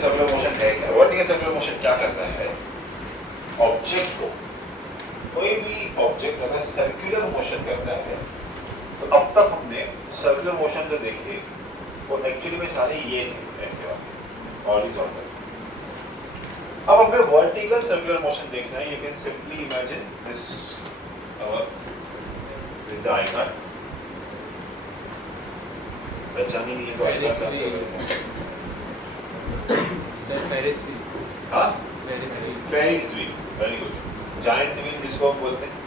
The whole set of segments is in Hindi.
सर्कुलर मोशन है क्या? वर्टिकल सर्कुलर मोशन क्या करता है? ऑब्जेक्ट को, कोई भी ऑब्जेक्ट अगर सर्कुलर मोशन करता है तो अब तक हमने सर्कुलर मोशन जो देखे वो एक्चुअली में सारे ये थे ऐसे वाले हॉरिजॉन्टल। अब हमें वर्टिकल सर्कुलर मोशन देखना है। You can simply imagine this with the icon. पहचानी नहीं है तो आइकन सर फेरिस व्हील। हाँ, ferris wheel. Ferris wheel, very good. Giant wheel जिसको हम बोलते हैं।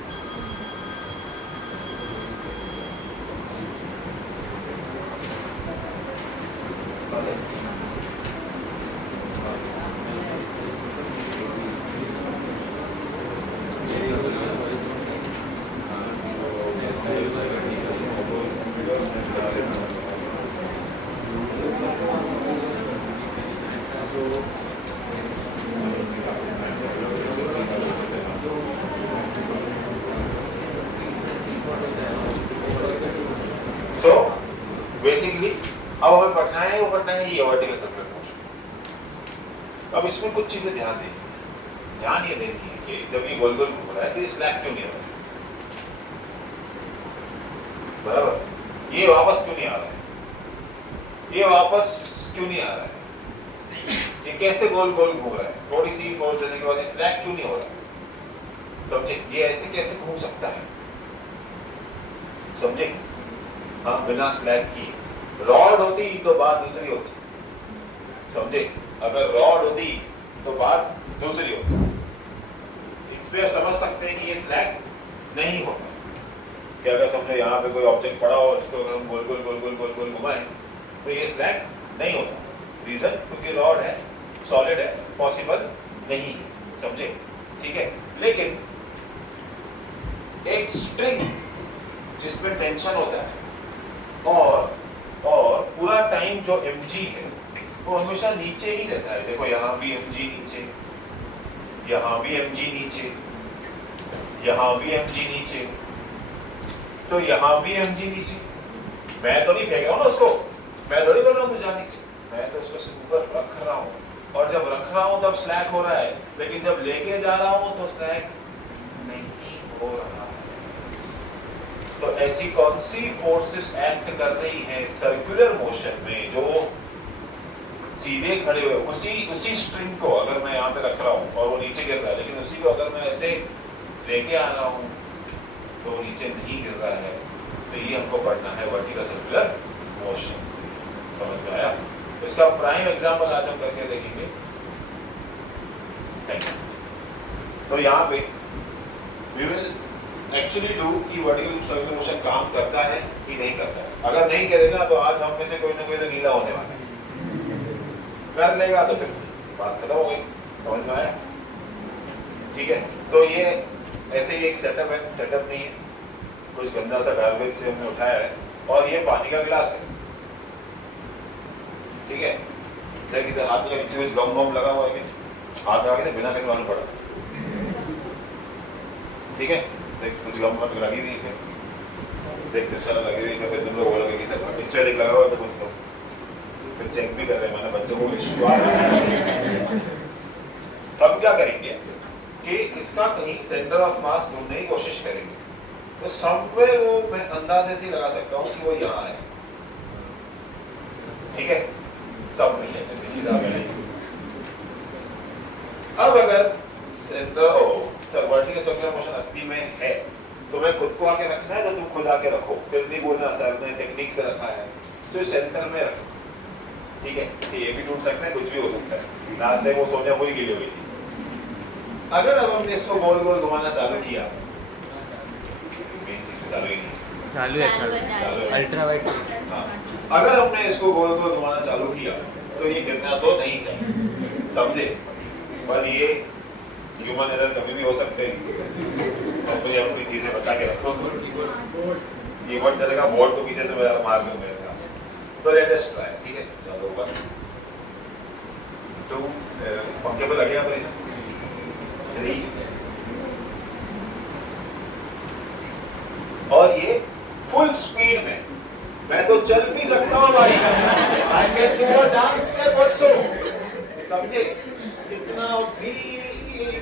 So basically अब हमें पढ़ना है ये वर्टिकल सर्कुलर मोशन। अब इसमें कुछ चीजें ध्यान ये देनी है कि जब ये गोल गोल घूम रहा है तो ये स्लैक क्यों नहीं हो रहा है, बराबर? ये वापस क्यों नहीं आ रहा है, ये वापस क्यों नहीं आ रहा है, ये कैसे गोल गोल घूम रहा है, थोड़ी सी फोर्स देने के बाद ये स्लैक क्यों नहीं हो रहा है, समझे? ये ऐसे कैसे घूम सकता है, समझे? हाँ, बिना स्लैग की। रॉड होती तो बात दूसरी होती, समझे? अगर रॉड होती तो बात दूसरी होती। इस पे समझ सकते हैं कि ये स्लैग नहीं होता कि अगर समझो यहाँ पे कोई ऑब्जेक्ट पड़ा हो उसको अगर हम गोल गोल गोल गोल गोल गोल घुमाएं तो ये स्लैग नहीं होता। रीजन क्योंकि रॉड है, सॉलिड है, पॉसिबल नहीं है, समझे? ठीक है। लेकिन एक स्ट्रिंग जिसमें टेंशन होता है और पूरा टाइम जो mg है वो हमेशा नीचे ही रहता है। देखो यहाँ भी mg नीचे, यहाँ भी mg नीचे, यहाँ भी mg नीचे, तो यहाँ भी mg नीचे। मैं तो नहीं फेंक रहा हूँ ना उसको, मैं थोड़ी बोल रहा हूँ जाने से, मैं तो उसको ऊपर रख रहा हूँ और जब रख रहा हूँ तब स्लैक हो रहा है, लेकिन जब लेके जा रहा हूँ तो स्लैक नहीं हो रहा है। तो ऐसी कौन सी फोर्सेस एक्ट कर रही हैं सर्कुलर मोशन में जो सीधे खड़े हुए उसी स्ट्रिंग को अगर मैं यहाँ पे रख रहा हूँ और वो नीचे गिर रहा है, लेकिन उसी को अगर मैं ऐसे लेके आ रहा हूँ तो नीचे नहीं गिर रहा है, तो ये हमको पढ़ना है वर्टिकल सर्कुलर मोशन। समझ में आया? इसका प्राइम एग्जांपल आज हम करके देखेंगे। तो यहाँ पे we will एक्चुअली डू कि वर्टिकल सर्कुलर मोशन काम करता है कि नहीं करता है। अगर नहीं करेगा तो आज हम में से कोई ना कोई तो गीला होने वाला है, कर लेगा तो फिर बात खत्म हो गई। समझ में आया? ठीक है। तो ये ऐसे ही एक सेटअप है, सेटअप नहीं है, कुछ गंदा सा गार्बेज से हमने उठाया है और ये पानी का गिलास है, ठीक है? देखिए हाथ में नीचे कुछ गम लगा हुआ है, हाथ लगा के बिना कहीं मालूम पड़ा, ठीक है? देख कुछ गम लगी हुई है, देख त्रिशाला लगी हुई है, फिर तुम लोग बोलोगे कि सर इस पे लगा हुआ है तो कुछ तो फिर चेक भी कर रहे हैं, मैंने बच्चों को विश्वास। तब क्या करेंगे कि इसका कहीं सेंटर ऑफ मास ढूंढने की कोशिश करेंगे, तो समवेयर वो मैं अंदाजे से लगा सकता हूँ कि वो यहाँ है, ठीक है? सब नहीं है सीधा नहीं। अब अगर सेंटर वर्टिकल सर्कुलर मोशन असली में है तो मैं खुद को आके रखना है, तो तुम खुद आके रखो, फिर नहीं बोलना सर ने टेक्निक से रखा है, तो सेंटर में रखो, ठीक है? ये भी टूट सकता है, कुछ भी हो सकता है। लास्ट टाइम वो सोनिया पूरी गिली हुई थी। अगर अब हमने इसको गोल गोल घुमाना चालू किया, मेन चीज पे चालू ही नहीं, चालू है अल्ट्रा वाइड। हाँ, अगर हमने इसको गोल गोल घुमाना चालू किया तो ये गिरना तो नहीं चाहिए, समझे? पर ये ह्यूमन एरर कभी भी हो सकते हैं, और मुझे अपनी चीजें बता के रखो। ये वर्ड चलेगा, बोर्ड को पीछे से मार दूंगा इसका। तो लेट अस ट्राई, ठीक है? चलो 1 2 पंखे पे लगेगा तो 3 और ये फुल स्पीड में मैं तो चल भी सकता हूँ भाई। I can do a dance step also. समझे? इतना भी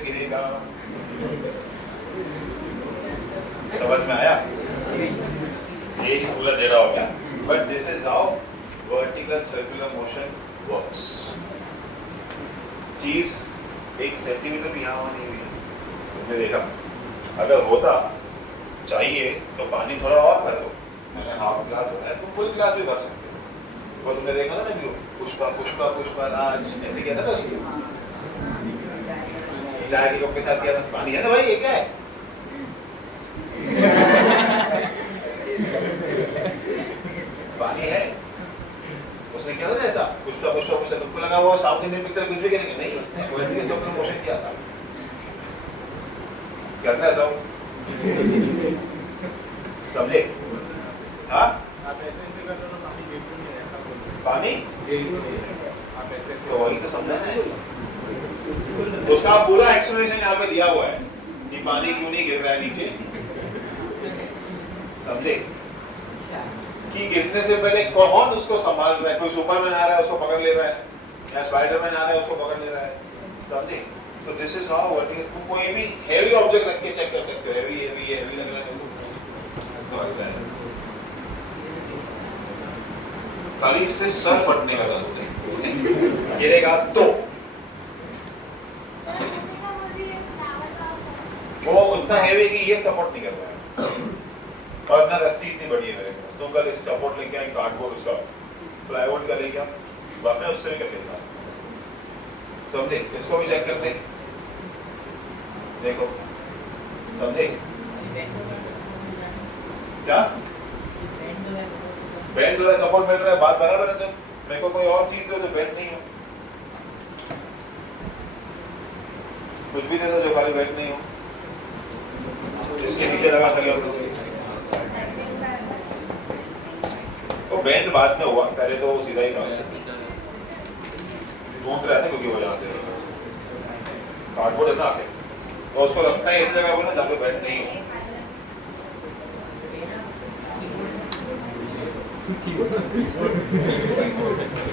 गिरेगा। समझ में आया? ये ही पूरा डेटा हो गया। But this is how vertical circular motion works. चीज 1 सेंटीमीटर भी यहाँ नहीं हुई है। तुमने देखा, अगर होता चाहिए तो पानी थोड़ा और भर दो। मैंने हाफ ग्लास बनाया, तुम फुल ग्लास भी भर सकते हो। वो तुमने देखा था ना व्यू, पुष्पा पुष्पा पुष्पा राज ऐसे किया था ना उसको, चाय के कप के साथ किया था। पानी है ना भाई, ये क्या है? पानी है। उसने किया था ना ऐसा, पुष्पा पुष्पा पुष्पा। तुमको लगा वो साउथ इंडियन पिक्चर कुछ भी करेंगे? नहीं, उसने वर्टिकल सर्कुलर मोशन किया था। करना है सब, समझे? हाँ, आप ऐसे कर रहे हो, पानी गिरता नहीं है, ऐसा बोलते हैं। पानी आप ऐसे तो वही तो समझा है। उसका पूरा एक्सप्लेनेशन यहाँ पे दिया हुआ है कि पानी क्यों नहीं गिर रहा है नीचे। समझे? कि गिरने से पहले कौन उसको संभाल रहा है? कोई सुपरमैन आ रहा है उसको पकड़ ले रहा है, या स्पाइडरमैन आ रहा है उसको पकड़ ले रहा है। समझे? तो दिस इज हाउ वर्टिकल। कोई भी हेवी ऑब्जेक्ट रख के चेक कर सकते हो। हेवी हेवी हेवी लग रहा है तो हल्का है। खाली इससे सर फटने लगा उससे गिरेगा तो वो उतना हैवी कि ये सपोर्ट नहीं कर रहा है। और ना रस्सी इतनी बड़ी है मेरे पास, तो कल इस सपोर्ट लेके आए, कार्डबोर्ड उसका प्लाईवुड का लेके बाद में उससे भी कर लेता। समझे? इसको भी चेक करते, देखो। समझे? क्या बेंड हो रहा है, सपोर्ट मिल रहा है, बात बराबर है। तो मेरे को कोई और चीज दो जो बेंड नहीं हो, कुछ भी दे दो जो खाली बेंड नहीं हो। इसके नीचे लगा सके तो बेंड बाद में हुआ, पहले तो सीधा ही था। ढूंढ रहे थे क्योंकि वो यहाँ से कार्डबोर्ड है ना आके, तो उसको लगता है इस जगह पर ना जहाँ पे बेंड नहीं हो।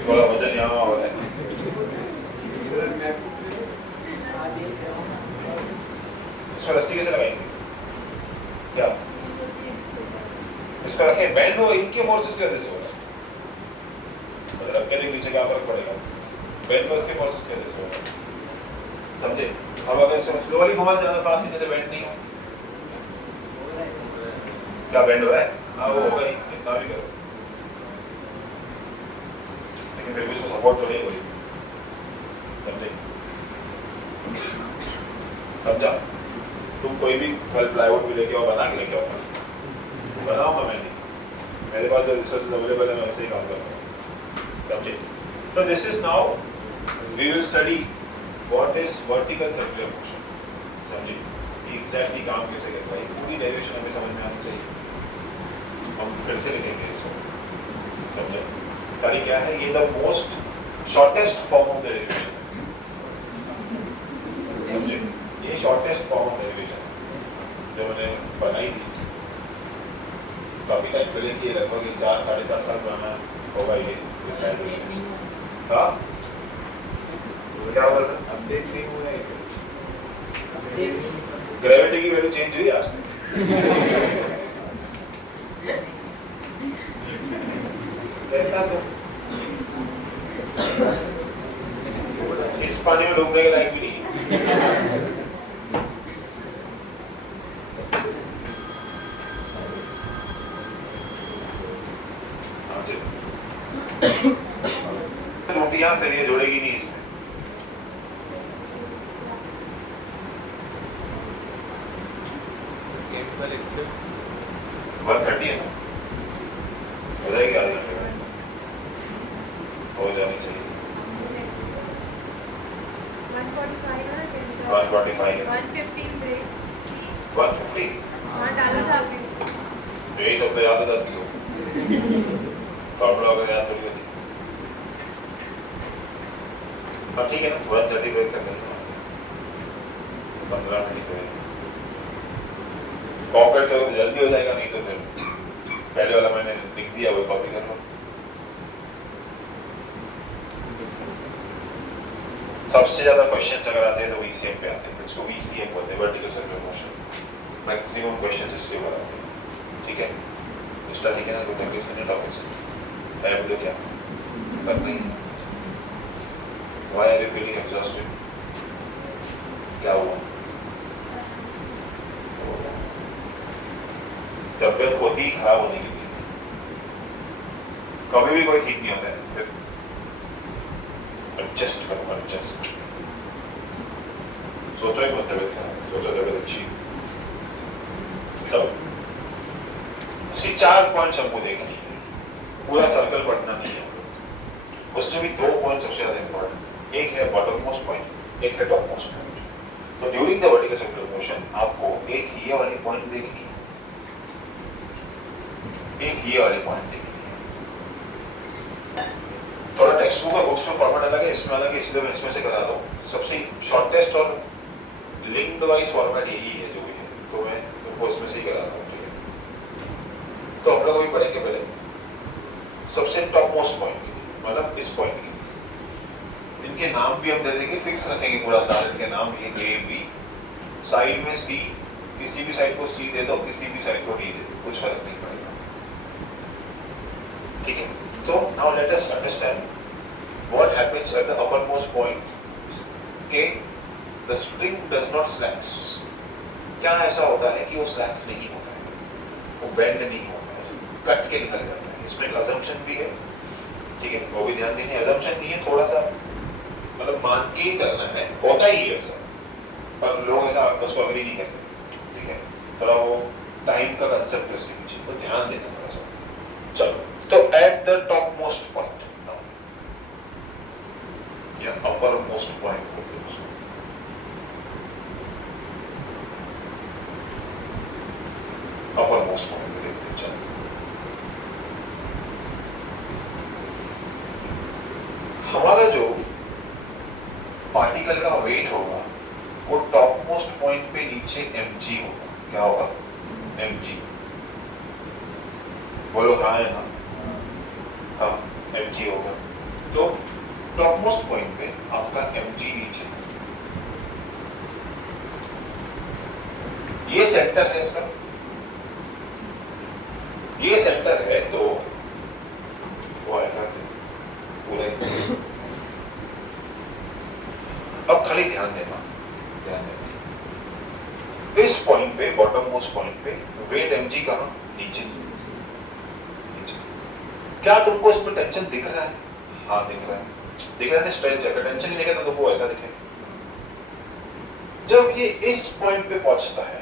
थोड़ा वजन यहाँ हो रहा है। इसको रस्सी कैसे लगाएंगे? क्या इसको रखे बैंड हो, इनके फोर्सेस कैसे से हो रहा है? रख के नीचे क्या फर्क पड़ेगा? बैंड को इसके फोर्सेस कैसे से हो रहा है? समझे? अब अगर इसको स्लोली घुमा ज्यादा फास्ट नहीं तो बैंड नहीं हो। क्या बैंड हो रहा है? हाँ वो होगा ही, इतना भी करो, लेकिन फिर भी उसको सपोर्ट तो नहीं हो रही। समझे? समझा? तुम कोई भी कल प्लाईवुड भी लेके आओ, बना के लेके आओ, बनाऊंगा मैंने, मेरे पास जो रिसोर्सेज अवेलेबल है मैं उससे ही काम करूँगा। समझे? तो this is now we will study what is vertical circular motion. समझे? एग्जैक्टली काम कैसे करता है, पूरी डेरिवेशन हमें समझ में आनी चाहिए। हम फिर से लिखेंगे इसको। समझे? तारीख क्या है? ये the most shortest form of the derivation. समझे? ये शॉर्टेस्ट फॉर्म ऑफ डेरिवेशन जो मैंने बनाई थी काफी टाइम पहले की, लगभग 4-4.5 साल पुराना होगा ये। हाँ क्या बोल रहे? अपडेट नहीं हुआ है। ग्रेविटी की वैल्यू चेंज हुई आज तक? ऐसा तो इस पानी में डूबने के लायक भी नहीं है। रोटियां फिर ये जोड़ेगी नहीं इसमें। का लेक्चर 1:30 है ना, हो जाएगी आधे घंटे में, हो जानी चाहिए। 1:45 है। 1:15 ब्रेक 1:50 हाँ डाला था अभी। यही सब तो याद होता है फॉर्मूला वगैरह याद थोड़ी होती। हाँ ठीक है ना, 1:30 ब्रेक कर लेंगे, 15 मिनट करेंगे। कॉपरेट करो तो जल्दी हो जाएगा, नहीं तो फिर पहले वाला मैंने लिख दिया वो कॉपी कर लो। सबसे ज्यादा क्वेश्चंस अगर आते हैं तो वीसीएम पे आते हैं, इसको वीसीएम बोलते हैं, vertical circular motion. Maximum questions इसके ऊपर आते हैं, ठीक है। इसका ठीक है ना, तो क्वेश्चन टॉपिक है तो क्या करना ही है। Why are you feeling exhausted? क्या हुआ? तबियत होती ही खराब होने की, कभी भी कोई ठीक नहीं होता है, फिर एडजस्ट करो, एडजस्ट। सोचो ही मत तबियत खराब, सोचो तबियत अच्छी। तब उसकी 4 पॉइंट्स हमको देखनी है, पूरा सर्कल पढ़ना नहीं है। उसमें भी 2 पॉइंट सबसे ज्यादा इंपॉर्टेंट, एक है बॉटम मोस्ट पॉइंट, एक है टॉप मोस्ट पॉइंट। तो during the vertical circular motion आपको एक ये वाली पॉइंट देखनी है, एक ये वाली पॉइंट देखनी है। थोड़ा टेक्स्ट बुक और बुक्स में फॉर्मेट अलग है, इसमें अलग है, इसलिए मैं इसमें से करा रहा हूँ। सबसे शॉर्टेस्ट और लिंक्ड वाइज फॉर्मेट यही है जो भी है, तो मैं तुमको इसमें से ही करा रहा हूँ, ठीक है। तो हम लोग भी पढ़ेंगे पहले सबसे टॉप मोस्ट पॉइंट, मतलब इस पॉइंट की। इनके नाम भी हम दे देंगे, फिक्स रखेंगे पूरा साल, इनके नाम ये ए बी, साइड में सी, किसी भी साइड को सी दे दो, किसी भी साइड को डी दे दो, कुछ फर्क नहीं पड़ेगा, ठीक है। So now let us understand what happens at the uppermost point. Okay, the spring does not slacks. क्या ऐसा होता है कि वो स्लैक नहीं होता है, वो बेंड नहीं होता है, कट के निकल जाता है। इसमें एक assumption भी है, ठीक है, वो भी ध्यान देने। assumption नहीं है, थोड़ा सा मतलब मान के ही चलना है, होता ही है ऐसा, पर लोग ऐसा उसको अग्री नहीं करते, ठीक है। थोड़ा वो टाइम का कंसेप्ट है उसके पीछे, तो ध्यान देना थोड़ा सा। चलो, तो at the top most point या upper most point, upper most point देखते हैं। चलो, हमारा जो पार्टिकल का वेट होगा वो टॉप मोस्ट पॉइंट पे नीचे mg होगा। क्या होगा? mg। बोलो हाँ है ना? हाँ, mg होगा। तो टॉप मोस्ट पॉइंट पे आपका mg नीचे, ये सेंटर है इसका, ये सेंटर है, तो वो आएगा पूरा। अब खाली ध्यान देना, इस पॉइंट पे, बॉटम मोस्ट पॉइंट पे वेट mg कहां? नीचे। क्या तुमको इसमें टेंशन दिख रहा है? हाँ दिख रहा है, दिख रहा है ना, स्ट्रेस जाएगा। टेंशन नहीं लेगा तो तुमको ऐसा दिखे। जब ये इस पॉइंट पे पहुंचता है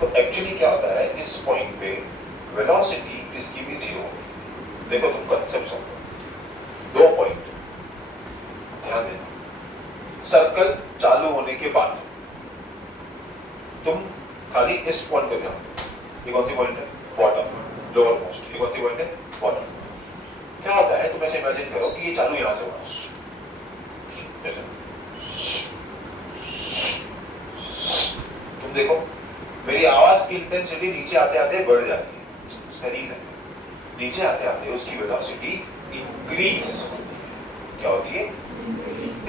तो एक्चुअली क्या होता है, इस पॉइंट पे वेलोसिटी इसकी भी 0 होगी। देखो तुम कंसेप्ट समझो, 2 पॉइंट ध्यान देना। सर्कल चालू होने के बाद तुम खाली इस पॉइंट पे ध्यान दो। ये कौन सी पॉइंट है? Bottom, lower most. ये कौन सी पॉइंट है? बॉटम। क्या होता है, तुम ऐसे इमेजिन करो कि ये चालू यहां से हुआ, तुम देखो मेरी आवाज की इंटेंसिटी नीचे आते आते बढ़ जाती है। उसका रीजन, नीचे आते आते उसकी वेलोसिटी इंक्रीज होती है। क्या होती है?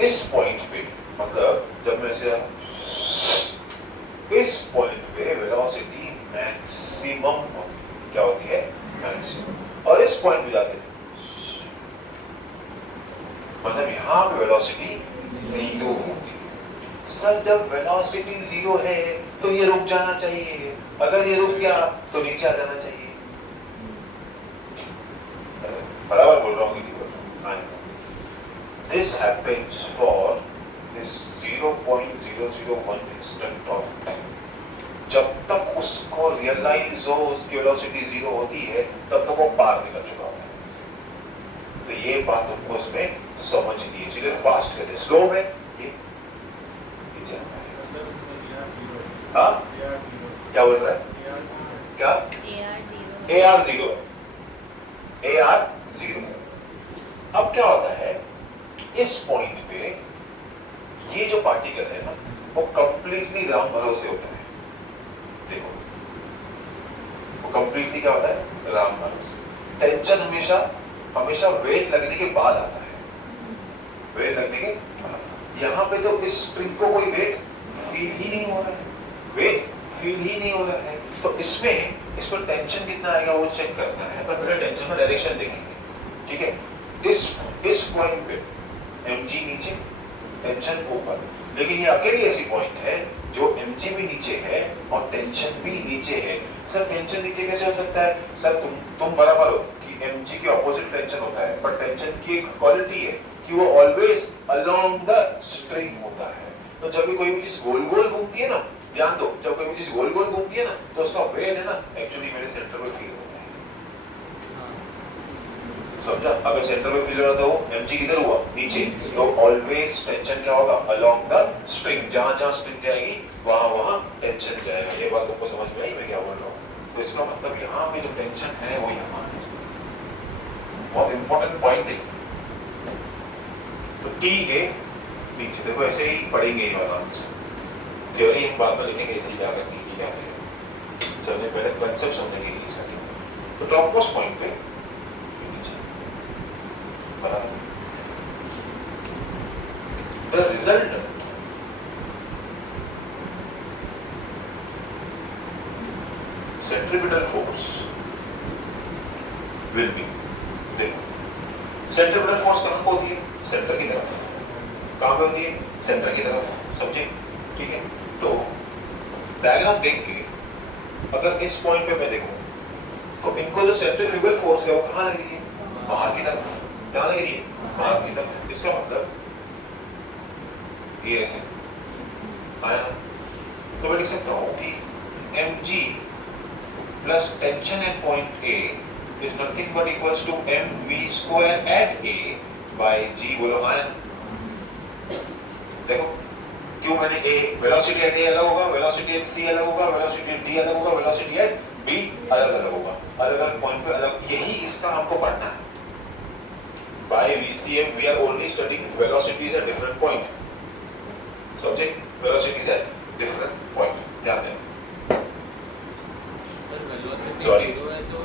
इस पॉइंट पे, मतलब जब मैं इसे, इस पॉइंट पे वेलोसिटी मैक्सिमम होती है। क्या होती है? मैक्सिमम। और इस पॉइंट पे जाते हैं, मतलब यहां पे वेलोसिटी 0 होती है। सर जब वेलोसिटी 0 है तो ये रुक जाना चाहिए, अगर ये रुक गया तो नीचे आ जाना चाहिए। बराबर बोल रहा हूँ कि नहीं बोल रहा हूँ? This happens for this 0.001 instant of time. जब तक उसको रियलाइज हो उसकी वेलोसिटी 0 होती है, तब तक वो पार निकल चुका होता है। तो ये बात तुमको इसमें समझनी है, इसलिए फास्ट करते, स्लो में ये हाँ क्या बोल रहा है? क्या? AR0 AR0। अब क्या होता है, इस पॉइंट पे ये जो पार्टिकल है ना, वो कंप्लीटली राम भरोसे होता है। देखो वो कंप्लीटली क्या होता है? राम भरोसे। टेंशन हमेशा हमेशा वेट लगने के बाद आता है। वेट लगने के बाद। यहाँ पे तो इस स्प्रिंग को कोई वेट फील ही नहीं हो रहा है, वेट फील ही नहीं हो रहा है, तो इसमें इस पर टेंशन कितना आएगा वो चेक करना है। पर पहले टेंशन का डायरेक्शन देखेंगे, ठीक है। इस पॉइंट पे mg नीचे, टेंशन ऊपर, लेकिन ये अकेली ऐसी पॉइंट है जो mg भी नीचे है और टेंशन भी नीचे है। सर टेंशन नीचे कैसे हो सकता है? सर तुम बराबर हो कि mg के ऑपोजिट टेंशन होता है, पर टेंशन की एक क्वालिटी है कि वो ऑलवेज अलोंग द स्ट्रिंग होता है। तो जब भी कोई भी चीज गोल गोल घूमती है ना, ध्यान दो, जब कोई भी चीज गोल गोल घूमती है ना तो उसका वेट है ना एक्चुअली मेरे सेंटर पर फील होता है। समझा? अगर सेंटर में फील हो रहा था वो mg किधर हुआ? नीचे, तो ऑलवेज टेंशन क्या होगा? अलोंग द स्ट्रिंग, जहां जहां स्ट्रिंग जाएगी वहां वहां टेंशन जाएगा। ये बात तुमको समझ में आई मैं क्या बोल रहा हूँ? तो इसका मतलब यहाँ पे जो टेंशन है वो यहाँ है। बहुत इंपॉर्टेंट पॉइंट है। तो टी के नीचे देखो ऐसे ही पढ़ेंगे ये वाला आंसर, थ्योरी हम बाद में लिखेंगे इसी क्या करनी की क्या है। सबसे पहले कंसेप्ट समझेंगे इसका। तो टॉप मोस्ट पॉइंट पे the resultant centripetal force will be, देखो सेंट्रीपिटल फोर्स कहाँ को होती है? सेंटर की तरफ। कहाँ पे होती है? सेंटर की तरफ, समझे? ठीक है। तो डायग्राम देख के अगर इस पॉइंट पे मैं देखूं तो इनको जो सेंट्रीफ्यूगल फोर्स है वो कहाँ लग रही है? बाहर की तरफ। कहाँ लग रही है? बाहर की तरफ। इसका मतलब ये ऐसे आया ना, तो मैं लिख सकता हूँ कि mg plus tension eight point A is nothing but equals to mv square at A by g। बोलो आया ना? देखो क्यों मैंने A वेलोसिटी एट A अलग होगा, वेलोसिटी एट C अलग होगा, वेलोसिटी एट D अलग होगा, वेलोसिटी एट B अलग अलग होगा, अलग अलग पॉइंट पे अलग। यही इसका हमको पढ़ना है। By VCM we are only studying velocities at different point, समझे? velocities at different point, ध्यान देना। Sir velocity Sorry. 0 है तो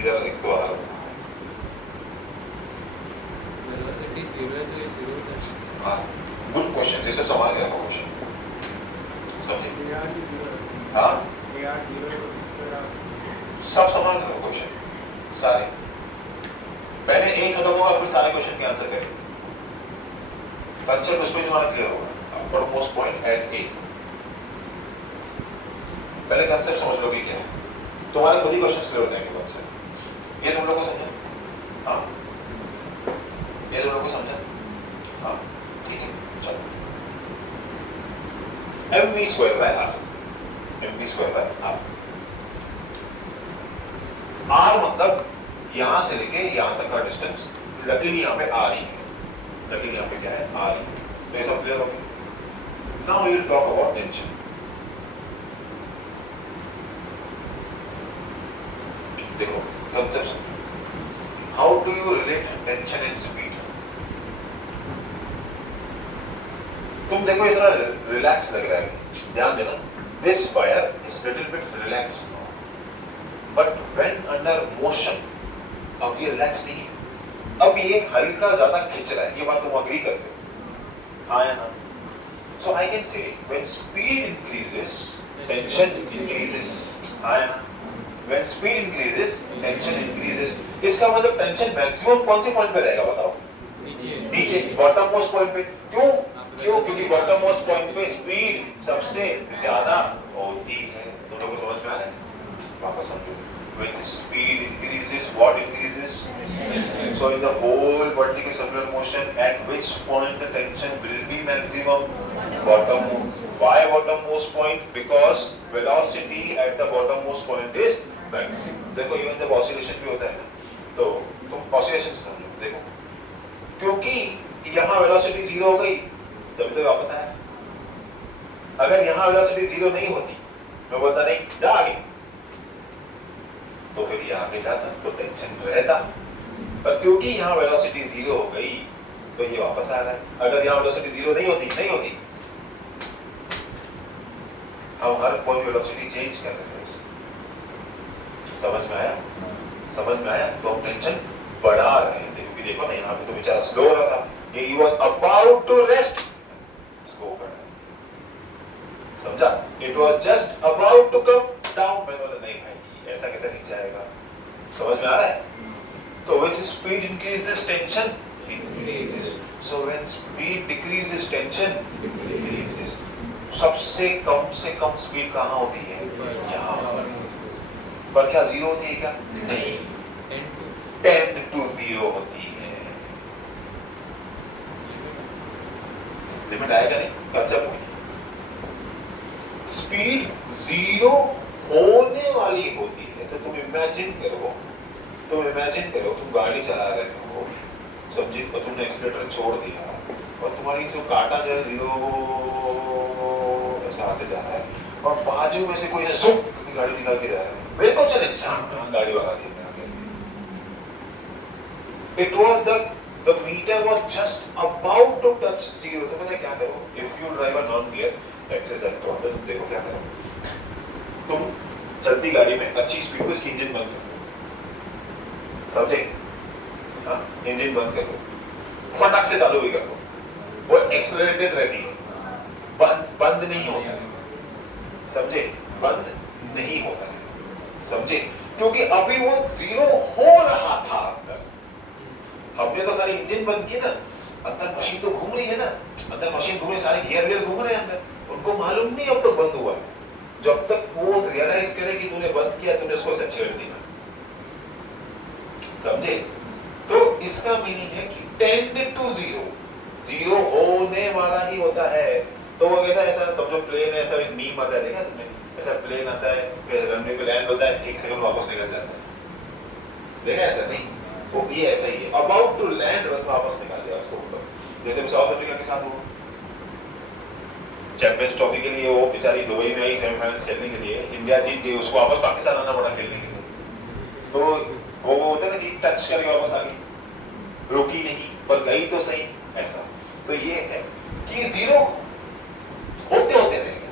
इधर एक तो आ रहा वेलोसिटी 0 है तो ये 0 है। हाँ, गुड क्वेश्चन, जैसे संभाल के रखो क्वेश्चन, समझे? हाँ, सब संभाल के रखो क्वेश्चन सारे। पहले एक खत्म होगा फिर सारे क्वेश्चन के आंसर करेंगे। कंसेप्ट उसमें तुम्हारा क्लियर होगा। अपर मोस्ट पॉइंट एट ए, पहले कंसेप्ट समझ लोगे क्या है, तुम्हारे खुद ही क्वेश्चन क्लियर हो जाएंगे कंसेप्ट। ये तुम लोग को समझा? हाँ, ये तुम लोग को समझा? हाँ, ठीक है, चलो। mv square by r, mv square by r। r मतलब यहां से लेके यहां तक का डिस्टेंस, लकीली यहाँ पे r ही है, लकीली यहाँ पे क्या है? r ही। तो ये सब क्लियर हो गया। Now we will talk about tension. देखो concept, how do you relate tension and speed? तुम देखो इतना रिलैक्स लग रहा है, ध्यान देना। This wire is little bit relax, but when under motion अब ये रिलैक्स नहीं है, अब ये हल्का ज्यादा खींच रहा है। ये बात तुम अग्री करते हो? हाँ या ना? So I can say when speed increases tension increases. हाँ या ना? When speed increases tension increases. इसका मतलब टेंशन मैक्सिमम कौन से पॉइंट पे रहेगा बताओ? नीचे, बॉटम मोस्ट पॉइंट पे। क्यों? क्योंकि बॉटम मोस्ट पॉइंट पे स्पीड सबसे ज्यादा होती है। तुम लोगों को समझ में आ रहा है? वापस समझो। When the speed increases, what increases? So in the whole vertical circular motion, at which point the tension will be maximum? Bottom. Why bottommost point? Because velocity at the bottommost point is maximum. देखो even जब oscillation भी होता है ना, तो तुम oscillation से समझो। देखो, क्योंकि यहाँ velocity 0 हो गई, तभी तो वापस आया। अगर यहाँ velocity 0 नहीं होती, मैं बोलता नहीं जा आगे, तो फिर ये आगे जाता तो टेंशन रहता। पर क्योंकि यहाँ वेलोसिटी 0 हो गई तो ये वापस आ रहा है। अगर यहाँ वेलोसिटी 0 नहीं होती, हम हर पॉइंट वेलोसिटी चेंज कर रहे थे। समझ में आया? समझ में आया? तो हम टेंशन बढ़ा रहे थे, क्योंकि देखो ना यहाँ पे तो बेचारा स्लो हो रहा था, he was about to rest, इसको ऊपर डाल। समझा? It was just about to come down, मैंने बोला नहीं भाई ऐसा कैसा नीचे आएगा, समझ में आ रहा है? तो with speed increases tension increases, so when speed decreases tension decreases। सबसे कम स्पीड कहाँ होती है? यहाँ पर। क्या जीरो होती है क्या? नहीं, 10 to 0 होती है। लिमिट आएगा नहीं, कंसेप्ट नहीं। स्पीड जीरो होने वाली होती है। तो तुम इमेजिन करो तुम गाड़ी चला रहे हो, समझे, और तुमने एक्सीलेटर छोड़ दिया और तुम्हारी जो काटा जो है जीरो ऐसा आते जा रहा है और बाजू में से कोई गाड़ी निकाल के जा रहा है, मेरे को चले गाड़ी वाला दी। It was the meter was just about to touch zero। तो पता है क्या करो? If you drive a non-gear exercise तो तुम देखो क्या करो, तुम चलती गाड़ी में अच्छी स्पीड पे इसकी इंजन बंद कर दो, समझे? हाँ, इंजन बंद कर दो, फटाक से चालू भी कर दो, वो एक्सेलरेटेड रहती है, बंद नहीं होता है, समझे? बंद नहीं होता है, समझे? क्योंकि अभी वो जीरो हो रहा था अंदर। हमने तो खाली इंजन बंद किया ना, अंदर मशीन तो घूम रही है ना, अंदर मशीन घूम रही, सारे गियर घूम रहे हैं अंदर, उनको मालूम नहीं अब तक बंद हुआ है। जब तक वो रियलाइज करे कि तूने बंद किया, तूने उसको सच छेड़ दिया, समझे? तो इसका मीनिंग है कि 10 to 0 जीरो होने वाला ही होता है। तो वो कैसा ऐसा समझो, प्लेन ऐसा एक मीम आता है, देखा तुमने? ऐसा प्लेन आता है, फिर रनवे पे लैंड होता है, 1 सेकंड वापस निकल जाता है, देखा ऐसा? नहीं, वो ये ऐसा ही है, अबाउट टू लैंड वापस निकाल दिया उसको ऊपर। जैसे साउथ अफ्रीका के साथ हुआ, चैंपियंस ट्रॉफी के लिए वो बेचारी दुबई में आई सेमीफाइनल्स खेलने के लिए, इंडिया जीत गई, उसको वापस पाकिस्तान आना पड़ा खेलने के लिए। तो वो होता है ना कि टच करके वापस आ गई, रुकी नहीं पर गई तो सही, ऐसा। तो ये है कि जीरो होते होते रहेगा,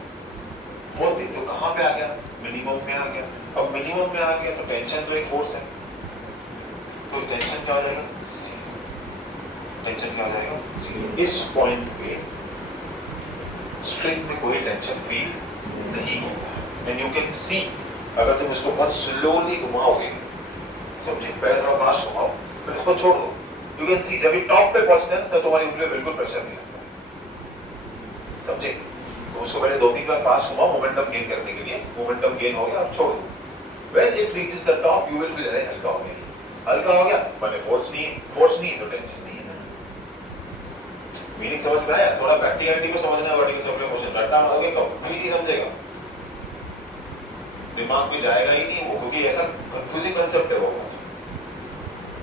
होते तो कहाँ पे आ गया? मिनिमम में आ गया। अब मिनिमम में आ गया तो टेंशन तो एक फोर्स है, तो टेंशन क्या हो जाएगा? जीरो। टेंशन क्या हो जाएगा? जीरो। इस पॉइंट पे स्ट्रिंग में कोई टेंशन फील नहीं होता। एंड यू कैन सी, अगर तुम इसको बहुत स्लोली घुमाओगे, समझे, पहले थोड़ा फास्ट घुमाओ, फिर इसको छोड़ दो, यू कैन सी जब ये टॉप पे पहुंचते हैं तो तुम्हारी उंगली बिल्कुल प्रेशर नहीं लगता, समझे? तो उसको पहले 2-3 बार फास्ट घुमाओ मोमेंटम गेन करने के लिए, मोमेंटम गेन हो गया, अब छोड़ दो। When it reaches the top, you will feel अरे हल्का हो गया, हल्का हो गया, मैंने फोर्स नहीं तो टेंशन नहीं है ना। मीनिंग समझ में आया? थोड़ा प्रैक्टिकलिटी को समझना है, वर्टिकल सर्कुलर मोशन रट्टा मारोगे कभी नहीं समझेगा, दिमाग में जाएगा ही नहीं वो, क्योंकि ऐसा कंफ्यूजिंग कांसेप्ट है वो,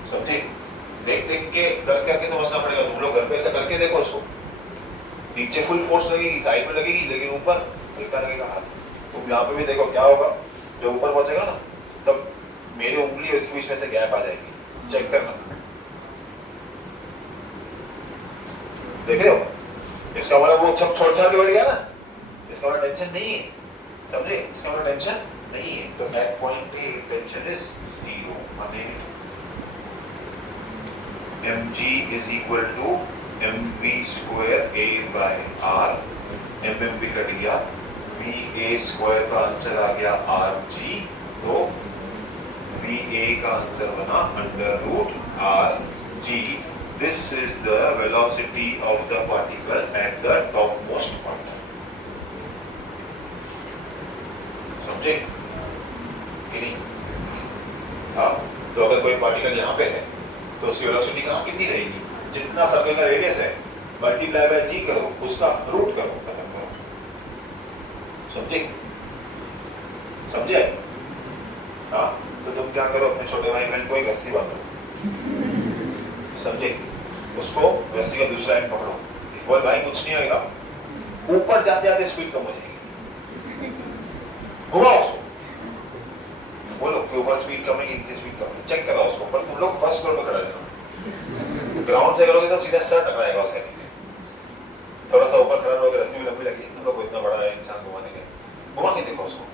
समझे? देख के करके समझना पड़ेगा। तुम लोग घर पे ऐसा करके देखो, उसको नीचे फुल फोर्स लगेगी, साइड में लगेगी, लेकिन ऊपर हल्का लगेगा हाथ। तुम यहाँ पे भी देखो क्या होगा, जब ऊपर पहुंचेगा ना तब मेरी उंगली इसके बीच में से गैप आ जाएगी, चेक करना, देख रहे हो? इसका मतलब वो सब छोड़ छाड़ के बढ़ गया ना, इसका मतलब टेंशन नहीं है, समझे? इसका मतलब टेंशन नहीं है। तो एट पॉइंट पे टेंशन इज जीरो, माने mg is equal to mv square a by r, mm भी कट गया, va square का आंसर आ गया rg, तो va का आंसर बना under root rg। This is the velocity of the particle at the topmost point, समझे कि नहीं? हाँ, तो अगर कोई पार्टिकल यहाँ पे है तो उसकी वेलोसिटी कहाँ कितनी रहेगी? जितना सर्कल का रेडियस है मल्टीप्लाई बाय जी करो, उसका रूट करो, खत्म करो, समझे? हाँ, तो तुम क्या करो, अपने छोटे भाई बहन को एक रस्सी बांधो, समझे? उसको रस्सी का दूसरा एंड पकड़ो, बोल भाई कुछ नहीं होगा, ऊपर जाते जाते स्पीड कम हो जाएगी, घुमाओ उसको, बोलो कि ऊपर स्पीड कम है, नीचे स्पीड कम है, चेक करो उसको। पर तुम लोग फर्स्ट फ्लोर पे खड़ा रहना, ग्राउंड से करोगे तो सीधा सर टकराएगा उसके नीचे, थोड़ा सा ऊपर खड़ा रहोगे, रस्सी भी लंबी लगेगी, तुम लोग को इतना बड़ा इंसान घुमाने के, घुमा के देखो उसको,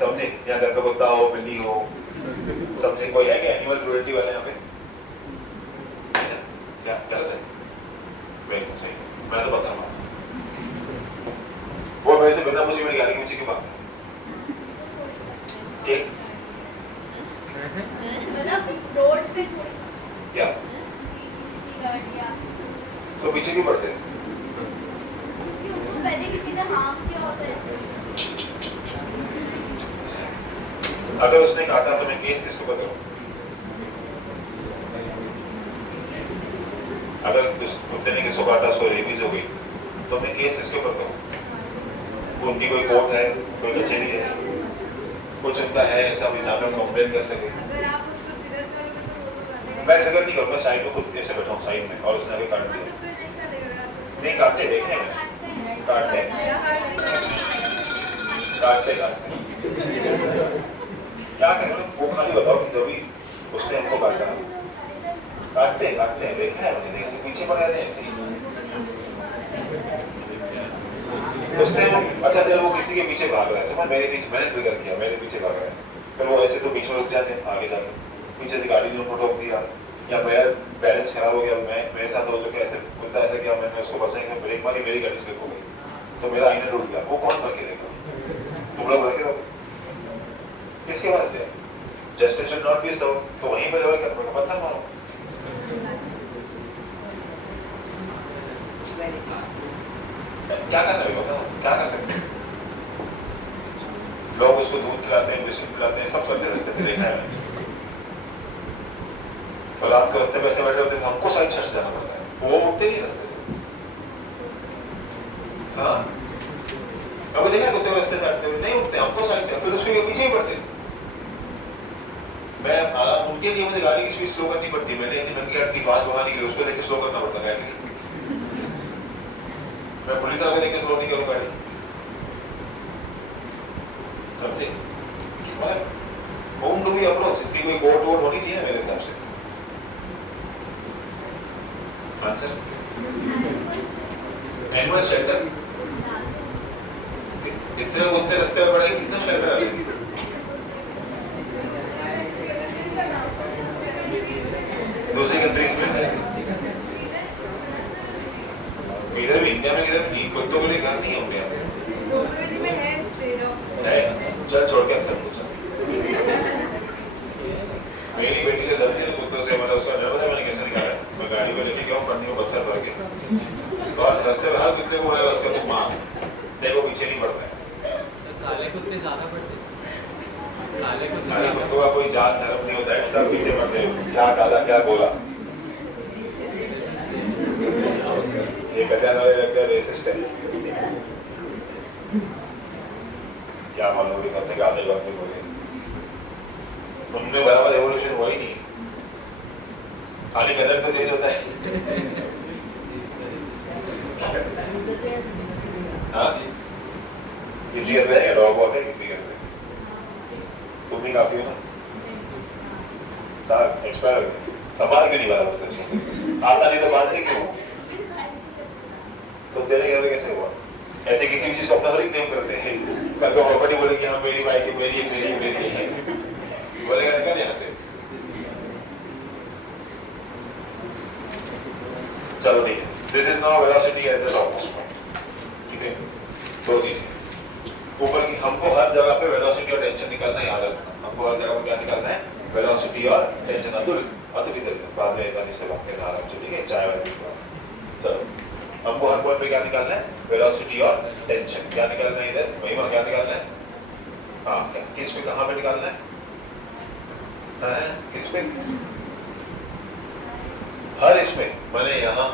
समझे? यहाँ घर पे कुत्ता हो, बिल्ली हो, समझे? कोई है क्या एनिमल क्रूएल्टी वाले यहाँ पे? क्या गलत है? मैं तो पत्थर मारूंगा। वो मेरे से बिना पूछे मेरी गाड़ी के पीछे क्यों भागता है? एक मतलब रोड पे कोई क्या इसकी गाड़ियाँ तो पीछे क्यों पड़ते हैं? क्योंकि उनको पहले किसी ने हार्म किया होता है इसलिए। अगर उसने काटा तो मैं केस किसको करूँ? अगर उस कुत्ते ने किसको काटा, उसको रेबीज हो गई, तो मैं केस किसके ऊपर करूँ? उनकी कोई कोर्ट है, कोई कचहरी है, कुछ उनका है ऐसा भी जहाँ पे हम कंप्लेन कर सके? अगर आप उसको ट्रिगर करोगे तो वो तो करेगा। मैं ट्रिगर नहीं करूँगा, साइड में खुद ऐसे बैठा हूँ साइड में और उसने आगे काट हाँ, दिया। तो फिर नहीं करेगा आप उसको। नहीं काटते देखे हैं, काटते हैं, मेरा हाथ भी काटते काटते क्या करें? वो खाली बताओ कि जो भी उसने हमको काटा, काटते हैं देखा है मैंने, लेकिन पीछे पड़ जाते हैं ऐसे ही। उस टाइम अच्छा चल वो किसी के पीछे भाग रहा है, समझ, मेरे पीछे मैंने ट्रिगर किया, मेरे पीछे भाग रहा है, फिर वो ऐसे तो बीच में रुक जाते हैं, आगे जाके पीछे से गाड़ी ने उनको ठोक दिया या मेरा बैलेंस खराब हो गया, मैं मेरे साथ हो चुका ऐसे कुत्ता ऐसा किया, मैंने उसको बचाने में ब्रेक मारी, मेरी गाड़ी स्लिप हो गई तो मेरा आईना टूट गया। वो कौन भर के देगा? तुम लोग भर के दो, किसके पास जाए? Justice should not be serve, तो वहीं पे लेवल कर पड़ेगा, पत्थर मारो। क्या करना है बताओ, क्या कर सकते हैं? लोग उसको दूध खिलाते हैं, बिस्कुट खिलाते हैं, सब करते हैं, रास्ते पे देखा है मैंने। और रात को रास्ते पे ऐसे बैठे होते हैं, हमको साइड छट से जाना पड़ता है, वो उठते नहीं रास्ते से। हाँ आपको देखा है कुत्ते को रास्ते से हटते हुए? नहीं उठते, हमको साइड से, फिर उसके पीछे ही पड़ते हैं। मैं उनके लिए मुझे गाड़ी की स्पीड स्लो करनी पड़ती है, मैंने इतनी महंगी गाड़ी फास्ट बढ़ाने के लिए उसको देख के स्लो करना पड़ता है। मैं पुलिस वाले देख के स्लो नहीं करूँ गाड़ी, something home to be approach, इतनी कोई कोर्ट वोट होनी चाहिए मेरे हिसाब से। आंसर एनिमल शेल्टर, कितने कुत्ते रास्ते में पड़े, कितना शेल्टर है? दूसरी कंट्रीज में है, इधर भी इंडिया में किधर नहीं, कुत्तों के लिए घर नहीं होंगे यहाँ डोंबिवली में है स्ट्रेट ऑफ। है। चल छोड़ के अंदर पूछा, मेरी बेटी से डरती है कुत्तों से, मतलब उसका डर होता है, मैंने कैसे निकाला? मैं गाड़ी को लेके गया हूँ पन्नी को पत्थर भर के, और रास्ते में हर कुत्ते को बोलेगा उसका तुम मार, देखो पीछे नहीं पड़ता है। तो काले कुत्ते ज़्यादा पड़ते हैं। काले कुत्ते अरे कुत्तों का कोई जात धर्म नहीं होता है, सब पीछे पड़ते हैं, क्या काला क्या गोला। ये कल्याण वाले लगता है रेसिस्ट है, क्या मालूम भी कब से गाने कौन से बोले, उनमें बराबर एवोल्यूशन हुआ ही नहीं, खाली कलर तो चेंज होता है। हाँ किसी घर में है डॉग वॉग है, किसी घर में तुम ही काफी हो ना, एक्सपायर हो गया, संभाल क्यों नहीं बराबर से, आता नहीं तो बात नहीं क्यों? तो तेरे घर में कैसे हुआ? ऐसे किसी भी चीज को अपना थोड़ी क्लेम करते हैं, कल को प्रॉपर्टी बोलेगी हाँ मेरी बाइक है, मेरी है, बोलेगा निकल यहाँ से। चलो ठीक है, this is now velocity at the topmost point, ठीक है? दो चीजें ऊपर की, हमको हर जगह पे वेलोसिटी और टेंशन निकालना याद रखना, हमको हर जगह पे क्या निकालना है? वेलोसिटी और टेंशन। अतुल इधर बाद में इधर से बात करना आराम से, ठीक है? चाय वाले चलो, हमको हर पॉइंट पे क्या निकालना है? वेलोसिटी और टेंशन। क्या निकालना है इधर? वही वहाँ क्या निकालना है? हाँ किस पे, कहाँ पे निकालना है? किस पे? हर इसमें, मैंने यहाँ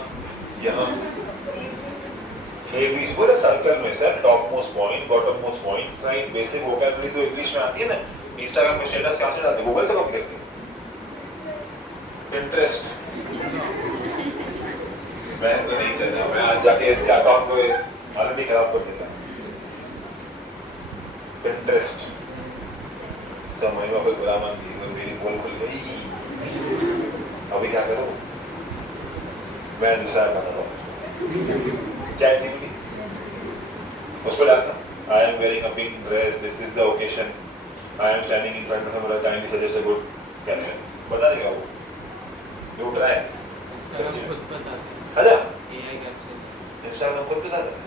ABC पूरे सर्कल में sir, top most point, bottom most point, side, basic vocabulary तो इंग्लिश में आती है ना। इंस्टाग्राम में स्टेटस कहाँ से डालते? गूगल से कॉपी करते, पिंटरेस्ट। मैं तो नहीं सर, मैं आज जाके इसके अकाउंट को ऑलरेडी खराब कर देता। पिंटरेस्ट सब महिमा कोई बुरा मान ली और मेरी पोल खुल गई, अभी क्या करूँ? मैं दूसरा बता रहा हूँ, चैट जीपीटी, उसको डालना I am wearing a pink dress, this is the occasion, I am standing in front of a mirror, kindly suggest a good caption, बता देगा वो, you try, इंस्टाग्राम खुद बताते हैं अच्छा AI कैप्शन। इंस्टाग्राम खुद बताता है,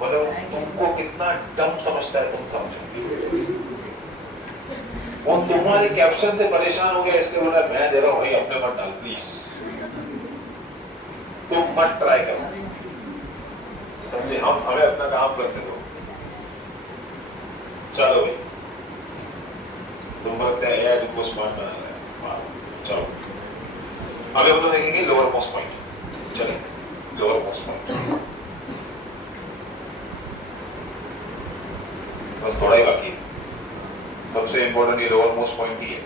मतलब तुमको कितना डम समझता है तुम समझो। वो तुम्हारे कैप्शन से परेशान हो गया इसलिए बोला मैं दे रहा हूँ भाई, अपने मत डाल प्लीज, तुम मत ट्राई करो, समझे? हम हमें अपना काम करते दो। चलो भाई, तुमको लगता है यार तुमको स्मार्ट बना रहा है, चलो अभी हम लोग देखेंगे लोअर मोस्ट पॉइंट। चले लोअर मोस्ट पॉइंट, बस थोड़ा ही बाकी है, सबसे इंपॉर्टेंट ये लोअर मोस्ट पॉइंट ही है।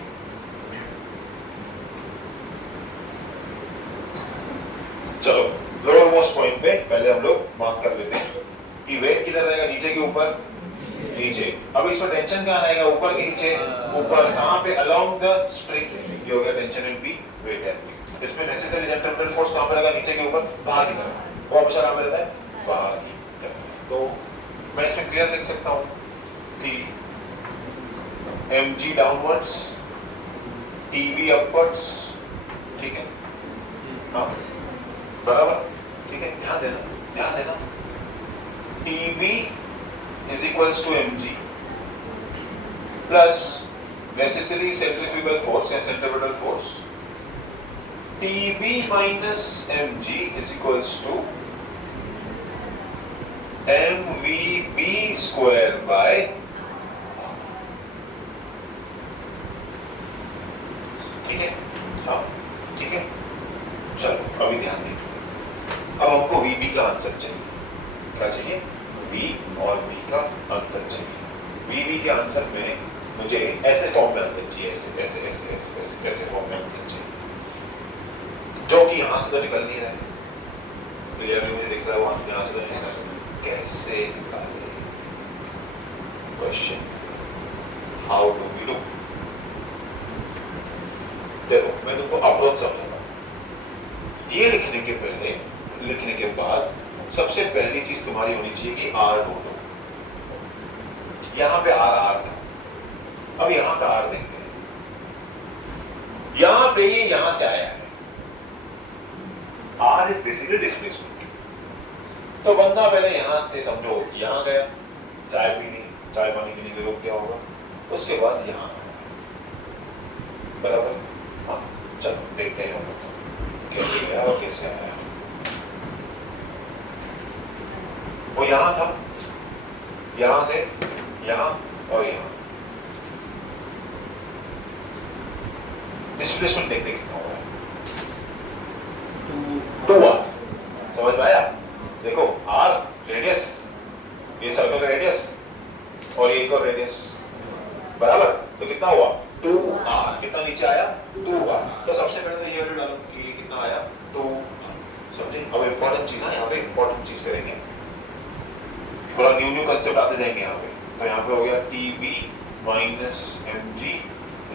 चलो लोअर मोस्ट पॉइंट पे पहले हम लोग मार्क कर लेते हैं कि वेट किधर रहेगा, नीचे के ऊपर, नीचे। अब इसमें टेंशन कहाँ आएगा, ऊपर के नीचे, ऊपर। कहाँ पे? अलोंग द स्प्रिंग, ये हो गया tension and P, weight and P. इसमें नेसेसरी सेंट्रिपेटल फोर्स कहाँ पे रहेगा, नीचे के ऊपर, बाहर की तरफ। वो हमेशा कहाँ पे रहता है, बाहर की तरफ। तो मैं इसमें क्लियर लिख सकता हूँ कि mg डाउनवर्ड्स, tb अपवर्ड्स, ठीक है? हाँ बराबर, ठीक है? ध्यान देना, ध्यान देना। tb is equals to mg plus necessary centrifugal force या centripetal force, tb minus mg is equals to mvb square by, ठीक है? हाँ ठीक है, चलो अभी ध्यान दें। अब हमको VB का आंसर चाहिए, क्या चाहिए? V और B का आंसर चाहिए। VB के आंसर में मुझे ऐसे फॉर्म में आंसर चाहिए, ऐसे ऐसे ऐसे ऐसे ऐसे ऐसे फॉर्म में आंसर चाहिए, जो कि यहाँ से तो निकल नहीं रहा है, क्लियर मुझे दिख रहा है वहाँ यहाँ से तो निकल रहा है। कैसे निकाले? Question, how do we do? देखो मैं तुमको अप्रोच समझाता हूँ। ये लिखने के पहले, लिखने के बाद सबसे पहली चीज तुम्हारी होनी चाहिए कि आर ढूंढो। यहां पे आर था, अब यहां का आर देखते हैं। यहां पे ये यहां से आया है, आर इज बेसिकली डिस्प्लेसमेंट। तो बंदा पहले यहां से समझो यहां गया, चाय पीने, चाय पानी पीने के लोग क्या होगा, उसके बाद यहां बराबर। हाँ चलो देखते हैं हम लोग कैसे गया और कैसे आया। वो यहां था, यहां से यहां और यहां। डिस्प्लेसमेंट देखते कितना हो रहा है, 2r, समझ में आया? देखो r रेडियस, ये सर्कल का रेडियस और ये एक और रेडियस, बराबर। तो कितना हुआ 2r, कितना नीचे आया 2r। तो सबसे पहले तो ये वैल्यू डालो कि कितना आया 2r, समझे? अब इंपॉर्टेंट चीज है, यहाँ पे इंपॉर्टेंट चीज करेंगे, थोड़ा न्यू कंसेप्ट आते जाएंगे यहाँ पे। तो यहाँ पे हो गया TB minus mg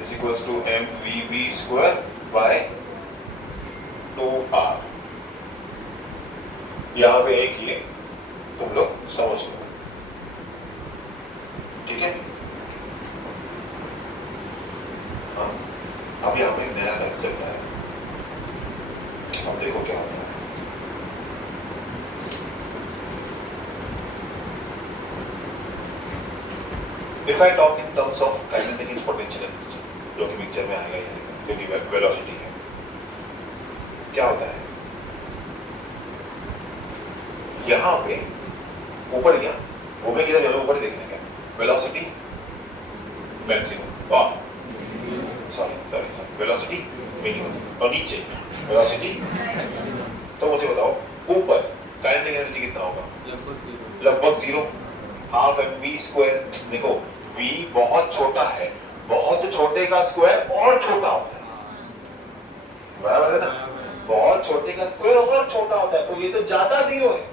is equals to mvb square by 2r। यहाँ पे एक ये तुम लोग समझ लो, ठीक है? हाँ अब यहाँ पे नया कंसेप्ट आया, अब देखो क्या होता है। If I talk in terms of kinetic and potential energy, जो कि पिक्चर में आएगा ही, क्योंकि वेलोसिटी है, क्या होता है यहाँ पे ऊपर गया, घूमे किधर जाना, ऊपर देखने का velocity maximum, sorry velocity minimum, और नीचे वेलोसिटी। तो मुझे बताओ ऊपर काइनेटिक एनर्जी कितना होगा? लगभग 0, हाफ mv स्क्वायर। देखो v बहुत छोटा है, बहुत छोटे का स्क्वायर और छोटा होता है, बराबर है ना? बहुत छोटे का स्क्वायर और छोटा होता है, तो ये तो ज्यादा 0 है,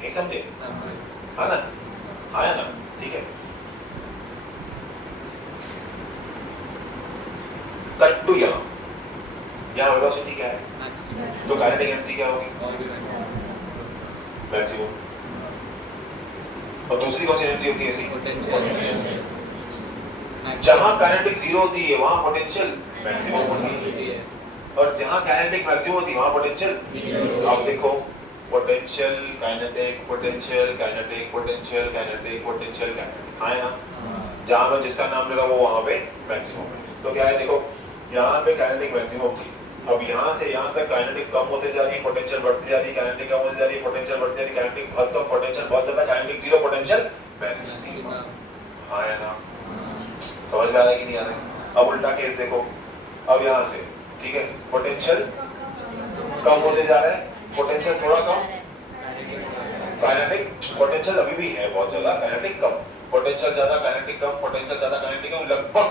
नहीं समझे? है ना? आया ना? ठीक है, कट टू यहाँ वेलोसिटी क्या है, तो काइनेटिक एनर्जी क्या होगी? मैक्सिमम। और दूसरी कौन सी एनर्जी होती है ऐसी? जहां काइनेटिक 0 होती है वहां पोटेंशियल मैक्सिमम होती है, और जहां काइनेटिक मैक्सिमम होती है वहां पोटेंशियल। आप देखो potential kinetic potential kinetic potential kinetic potential kinetic है ना। जहां मैं जिसका नाम ले रहा हूँ वो वहां पे मैक्सिमम है। तो क्या है देखो यहाँ पे काइनेटिक मैक्सिमम थी, अब यहाँ से यहाँ तक काइनेटिक कम होते जा रही, पोटेंशियल बढ़ती जा रही, काइनेटिक कम होती जा रही, पोटेंशियल बढ़ती जा रही, काइनेटिक बहुत कम, पोटेंशियल बहुत ज्यादा, काइनेटिक जीरो, पोटेंशियल मैक्सिमम। हाँ है ना, समझ में आ रहा है कि नहीं आ रहा है? अब उल्टा केस देखो, अब यहाँ से ठीक है पोटेंशियल कम होते जा रहा है, पोटेंशियल थोड़ा कम, काइनेटिक पोटेंशियल अभी भी है बहुत ज्यादा, काइनेटिक कम, पोटेंशियल ज्यादा, काइनेटिक कम, पोटेंशियल ज्यादा, काइनेटिक कम, लगभग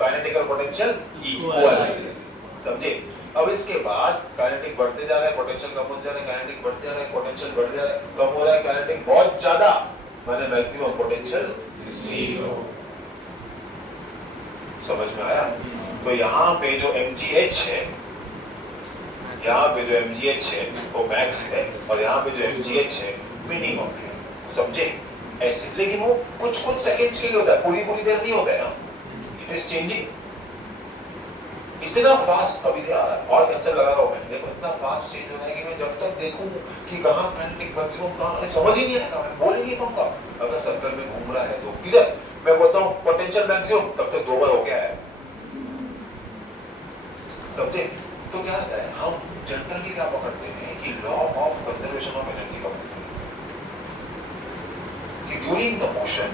काइनेटिक और पोटेंशियल इक्वल। समझे? अब इसके बाद काइनेटिक बढ़ते जा रहा है, पोटेंशियल कम होते जा रहा है, काइनेटिक बढ़ते जा रहा है, पोटेंशियल बढ़ जा रहा है, कम हो रहा है, काइनेटिक बहुत ज्यादा, माने मैक्सिमम पोटेंशियल जीरो। समझ में आया? तो यहाँ पे जो mgh है, यहाँ पे जो mgh है वो मैक्स है और यहाँ पे जो mgh है मिनिमम है। समझे? ऐसे, लेकिन वो कुछ सेकंड्स के लिए होता है, पूरी देर नहीं होता है ना, इट इज चेंजिंग। इतना फास्ट अभी और कैंसर लगा रहा हूँ मैं, देखो इतना फास्ट चेंज हो रहा है कि मैं जब तक देखूं कि कहाँ काइनेटिक मैक्सिमम कहाँ, समझ ही नहीं आएगा, मैं बोल ही नहीं पाऊंगा। अगर सर्कल में घूम रहा है तो किधर मैं बोलता हूँ पोटेंशियल मैक्सिमम, तब तक 2 बार हो गया है। समझे? तो क्या होता है, हम जनरली क्या पकड़ते हैं कि law of conservation of energy का पकड़ते हैं कि ड्यूरिंग द मोशन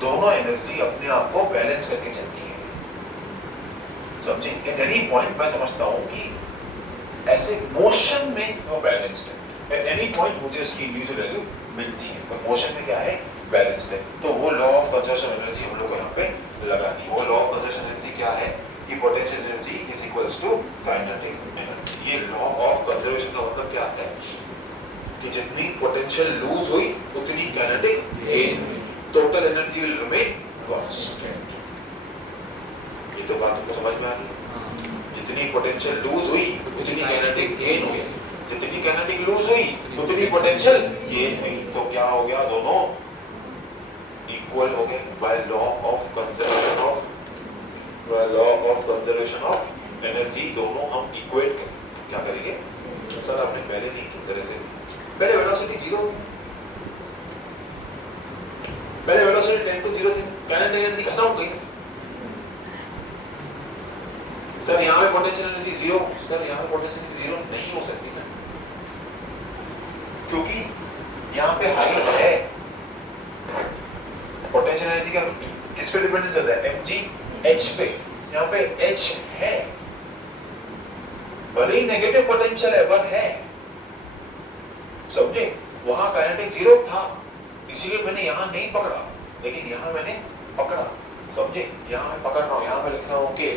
दोनों एनर्जी अपने आप को बैलेंस करके चलती है। समझे? एट एनी पॉइंट मैं समझता हूँ कि ऐसे मोशन में वो बैलेंस्ड है, एट एनी पॉइंट मुझे उसकी इंडिविजुअल वैल्यू मिलती है, पर मोशन में क्या है, बैलेंस्ड है। तो वो law of conservation of energy हम लोग को यहाँ पे लगानी। वो लॉ ऑफ कंजर्वेशन एनर्जी क्या है कि potential energy is equals to kinetic energy. ये लॉ ऑफ कंजर्वेशन का मतलब क्या है कि जितनी पोटेंशियल लूज हुई उतनी काइनेटिक गेन हुई, total energy will remain constant. ये तो बात तुमको समझ में आ गई? जितनी पोटेंशियल लूज हुई उतनी काइनेटिक गेन हुई, जितनी काइनेटिक लूज हुई उतनी पोटेंशियल गेन हुई। तो क्या हो गया, दोनों इक्वल हो गए by law of conservation of energy. दोनों हम इक्वेट करें, क्या करेंगे सर? आपने पहले नहीं किस तरह से, पहले वेलोसिटी 0, पहले वेलोसिटी 10 to 0 थी, काइनेटिक एनर्जी खत्म हो गई। सर यहाँ पे पोटेंशियल एनर्जी 0, सर यहाँ पे पोटेंशियल एनर्जी 0 नहीं हो सकती ना, क्योंकि यहाँ पे हाइट है। पोटेंशियल एनर्जी का किस पे डिपेंडेंट चल रहा है? mgh पे। यहाँ पे h है, भले ही नेगेटिव पोटेंशियल है पर है। समझे? वहां काइनेटिक 0 था, इसीलिए मैंने यहाँ नहीं पकड़ा, लेकिन यहाँ मैंने पकड़ा। समझे? यहाँ मैं पकड़ रहा हूँ, यहाँ मैं लिख रहा हूँ कि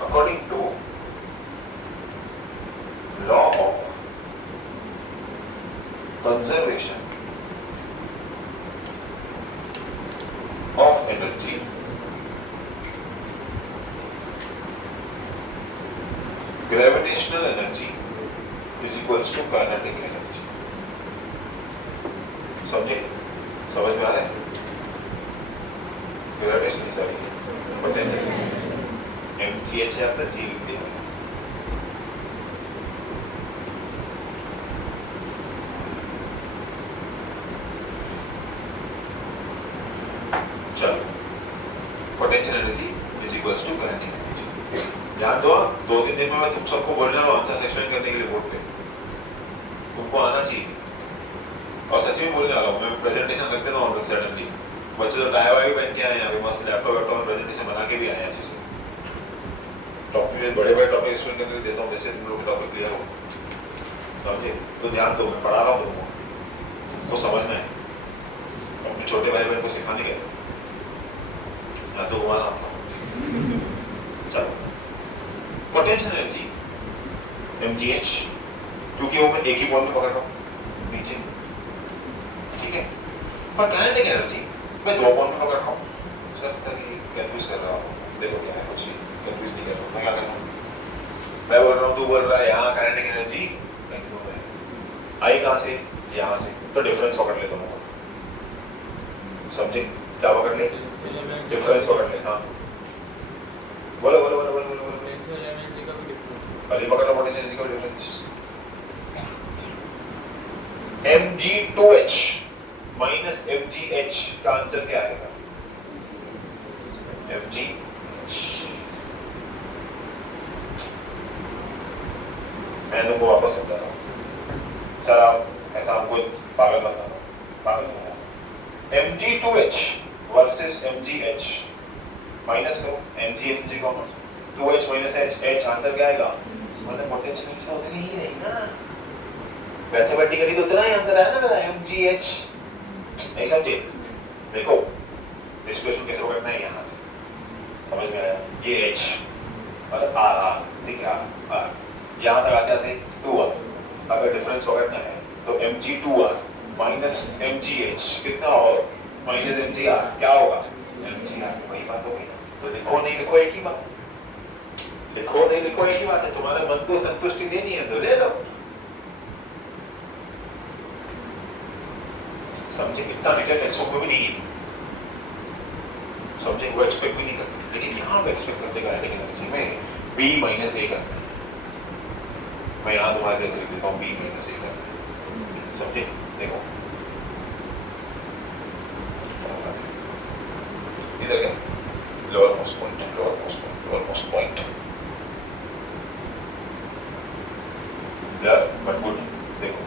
according to law of conservation of energy, gravitational energy is equals to kinetic energy। समझे? समझ में आ रहा है? ग्रेविटेशन सॉरी पोटेंशियल mgh है अपना g लिख दिया। चलो, potential energy is equals to kinetic energy. ध्यान दो, 2-3 दिन में मैं तुम सबको बोल रहा हूँ आंसर एक्सप्लेन करने के लिए बोर्ड पे, तुमको आना चाहिए। और सच में बोलने वाला हूँ मैं, प्रेजेंटेशन रख देता हूँ हम लोग सडनली। बच्चे तो टाई वाई पहन के आए हैं, अभी मस्त लैपटॉप प्रेजेंटेशन बना के भी आए हैं अच्छे से। टॉपिक बड़े टॉपिक एक्सप्लेन करने के लिए देता हूँ, जैसे तुम लोग के टॉपिक क्लियर हो। समझे? तो ध्यान दो, मैं पढ़ा रहा हूँ तुमको, वो समझना है। अपने छोटे भाई बहन को सिखाने गए या तो घुमाना आपको। चलो, पोटेंशियल एनर्जी mgh, क्योंकि वो मैं एक ही पॉइंट में पकड़ रहा हूँ नीचे, ठीक है। पर काइनेटिक एनर्जी मैं 2 पॉइंट में पकड़ रहा हूँ। सर ये कंफ्यूज कर रहा हूँ, देखो क्या है, कुछ नहीं कंफ्यूज नहीं कर रहा हूँ। मैं क्या कर रहा हूँ, मैं बोल रहा हूँ, तू बोल रहा है यहाँ काइनेटिक एनर्जी आई कहाँ से, यहाँ से, तो डिफरेंस पकड़ ले दोनों को। समझे? क्या पकड़ ले? डिफरेंस पकड़ ले। हाँ बोलो बोलो बोलो बोलो बोलो बोलो। पोटेंशियल एनर्जी का भी डिफरेंस, अली पकड़ लो, पोटेंशियल एनर्जी का डिफरेंस। mg2h माइनस mgh का आंसर क्या आएगा? mgh। मैं तुमको वापस समझा रहा हूँ, सर आप ऐसा हमको पागल बना रहा, पागल बना। mg2h वर्सेस mgh माइनस करो, mg common 2h minus h answer क्या आएगा? मतलब पोटेंशियल मिक्स उतनी ही रही ना, मैथमेटिकली तो उतना ही आंसर आया ना मेरा mgh। नहीं समझे? देखो डिस्प्लेसमेंट कैसे पकड़ना है, यहाँ से समझ में आया? ये h और r ठीक है, r यहाँ तक आते थे 2r, अगर डिफरेंस पकड़ना है तो mg2r माइनस mgh कितना और माइनस mgr क्या होगा? mgr, वही बात हो गई। तो लिखो नहीं लिखो एक ही बात, लिखो नहीं लिखो एक ही बात है, तुम्हारे मन को संतुष्टि देनी है तो ले लो। समझे? कितना डिटेल टेक्स्ट में भी नहीं है, समझे? वो एक्सपेक्ट भी नहीं करते, लेकिन यहाँ पे एक्सपेक्ट करते गारंटी एनर्जी में b माइनस a करना है। मैं यहाँ तुम्हारे कैसे लिख देता हूँ b माइनस a करना है, समझे? देखो इधर क्या lower most point, lower most point, lower most point but good. देखो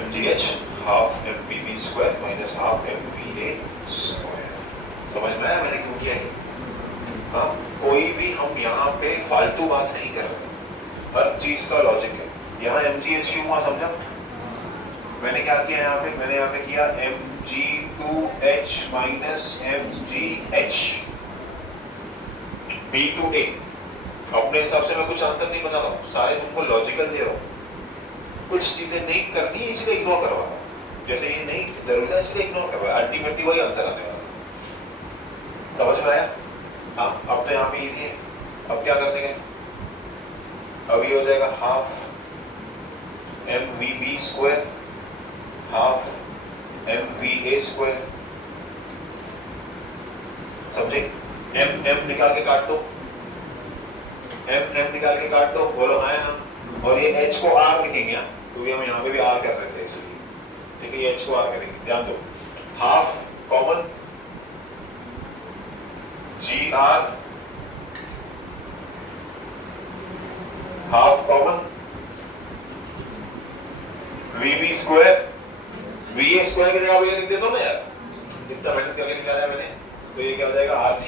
mgh half mvb square minus half mva square, समझ में आया मैंने क्यों किया ये? हाँ, कोई भी हम यहाँ पे फालतू बात नहीं कर रहे, हर चीज का लॉजिक है। यहाँ mgh क्यों हुआ समझा? मैंने क्या किया यहाँ पे? मैंने यहाँ पे किया mg2h माइनस mgh b2a। अपने हिसाब से मैं कुछ आंसर नहीं बना रहा हूँ, सारे तुमको लॉजिकल दे रहा हूँ। कुछ चीजें नहीं करनी इसलिए इग्नोर करवा रहा हूँ, जैसे ये नहीं जरूरी है इसलिए इग्नोर करवा, अल्टीमेटली वही आंसर आने वाला। समझ में आया? हाँ, अब तो यहाँ पे इजी है। अब क्या करने का? अब ये हो जाएगा half mvb square half mva square, समझे? m निकाल के काट दो, m निकाल के काट दो, बोलो आया ना? और ये h को r लिखेंगे, क्योंकि हम यहाँ पे भी r कर रहे थे इसलिए, ठीक है? ये h को r करेंगे, ध्यान दो। Half common gr, half common vb square, va square की जगह ये लिख देता हूँ ना यार, इतना मेहनत करके निकाला है मैंने, तो ये क्या हो जाएगा? rg,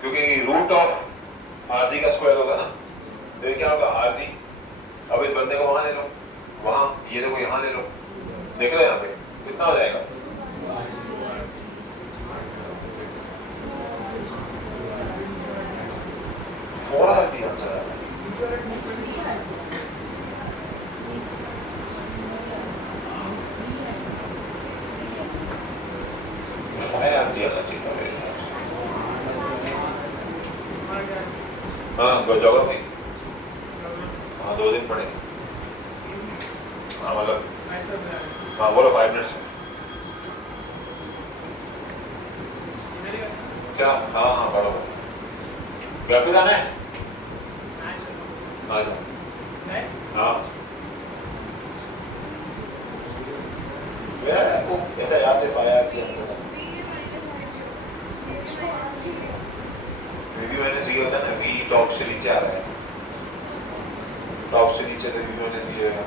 क्योंकि रूट ऑफ rg का स्क्वायर होगा ना, तो ये क्या होगा? rg। अब इस बंदे को वहां ले लो, वहां, ये देखो यहाँ ले लो, देख लो यहाँ पे कितना हो जाएगा? फोर rg आंसर आएगा। फाइव rg आना चाहिए था मेरे हिसाब से। हाँ, ज्योग्राफी, हाँ 2 दिन पढ़े। हाँ मतलब, हाँ बोलो 5 मिनट्स क्या? हाँ हाँ पढ़ो, घर पे जाना है? आ जाओ। हाँ आपको ऐसा याद है 5 rg आंसर था? v माइनस v होता है ना, v टॉप से नीचे आ रहा है, टॉप से नीचे तो v माइनस v होगा।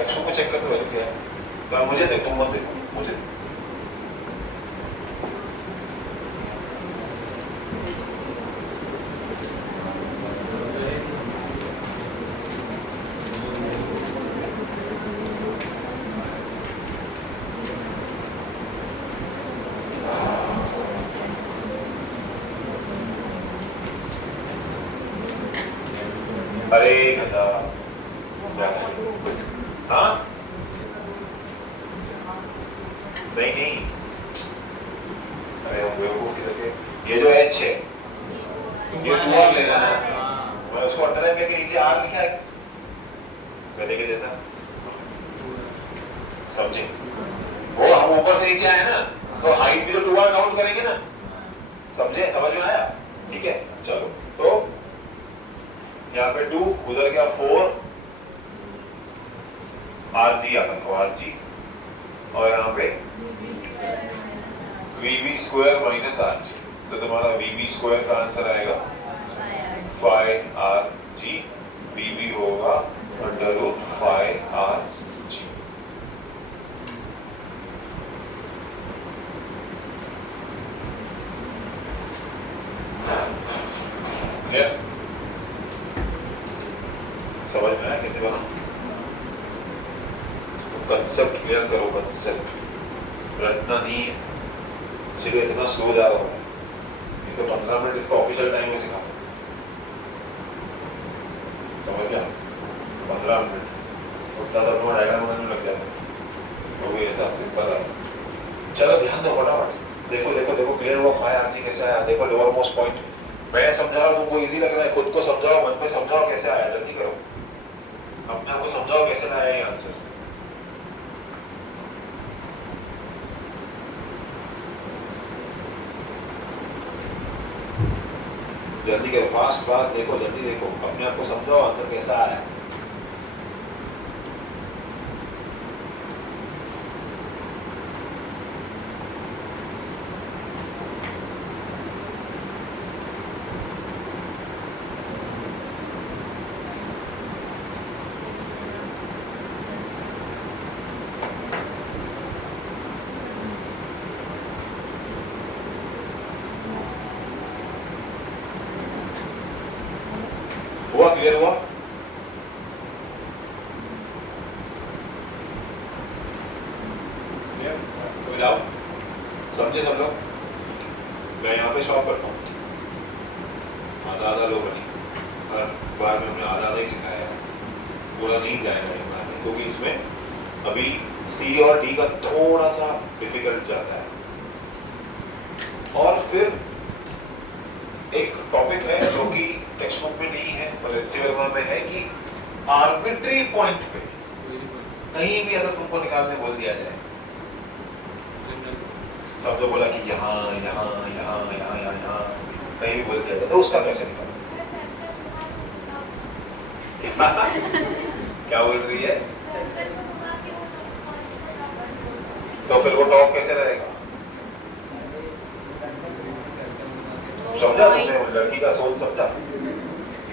लक्ष्मण को चेक करते वैल्यू क्या है? मुझे देखो, मत देखो, मुझे देखो। अरे गधा, हाँ नहीं नहीं, अरे हम बेवकूफ की तरह, ये जो h है ये 2r लेना है, मैं उसको अंडरलाइन करके नीचे r लिखा है गधे के जैसा, समझे? वो हम ऊपर से नीचे आए ना, तो हाइट भी तो 2r काउंट करेंगे ना, समझे? समझ में आया? ठीक है, चलो तो यहाँ पे 2, उधर क्या 4 RG अपन को RG, और यहाँ पे VB स्क्वायर माइनस RG, तो तुम्हारा VB स्क्वायर का आंसर आएगा 5RG, VB होगा √5RG। क्लियर? समझ में आया कैसे बना? कंसेप्ट क्लियर करो, कंसेप्ट रटना नहीं है, इसलिए इतना स्लो जा रहा होता है। नहीं तो 15 मिनट इसका ऑफिशियल टाइम में सिखा, समझ गया? 15 मिनट उतना तो तुम्हारा डायग्राम बनाने में लग जाता है, तो वही ऐसा सिंपल है। चलो ध्यान दो फटाफट, देखो देखो देखो क्लियर हुआ 5RG कैसे आया? देखो लोअर मोस्ट पॉइंट मैं समझा रहा हूँ, तुमको इजी लग रहा है, खुद को समझाओ, मन पे समझाओ कैसे आया, जल्दी करो, अपने आप को समझाओ कैसे आया ये आंसर। जल्दी करो, फास्ट फास्ट देखो, जल्दी देखो, अपने आप को समझाओ आंसर कैसा आया। हुआ? क्लियर हुआ? मिलाओ, समझे सब लोग? मैं यहाँ पे स्टॉप करता हूँ, आधा आधा लो बनी, हर बार में हमने आधा आधा ही सिखाया है, पूरा नहीं जाएगा क्योंकि इसमें अभी C और D का थोड़ा सा डिफिकल्ट जाता है। और फिर एक टॉपिक है जो कि टेक्स्ट बुक में नहीं है पर एचसी वर्मा में है कि आर्बिट्री पॉइंट पे कहीं भी अगर तुमको निकालने बोल दिया जाए, सब जो बोला कि यहाँ यहाँ यहाँ यहाँ यहाँ यहाँ कहीं भी बोल दिया जाए तो उसका कैसे निकालना? क्या बोल रही है? तो फिर वो टॉप कैसे रहेगा? समझा तुमने लड़की का सोच समझा?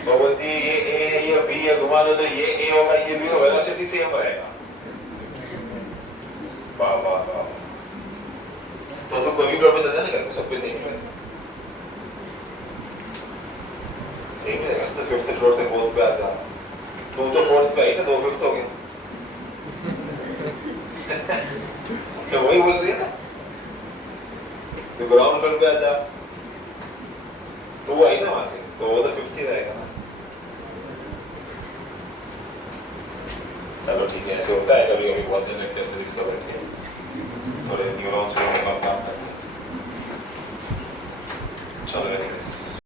वो बोलती है ये ए ये बी ये घुमा दो तो ये ए होगा ये बी होगा, वेलोसिटी सेम रहेगा। वाह वाह वाह, तो कोई भी फ्लोर पे चल जाए ना, सब पे सेम ही है, सेम ही रहेगा। तो 5th फ्लोर से 4th पे आ जा, तू तो 4th पे आई ना, 2 5th हो गया। तो वही बोल रही है ना, तो ग्राउंड फ्लोर पे आ जा, तो आई ना वहां से, तो वो तो 5th ही रहेगा ना। चलो ठीक है, ऐसे होता है कभी कभी, बहुत दिन लेक्चर फिजिक्स का बैठ के थोड़े न्यूरॉन्स को काम करते हैं। चलो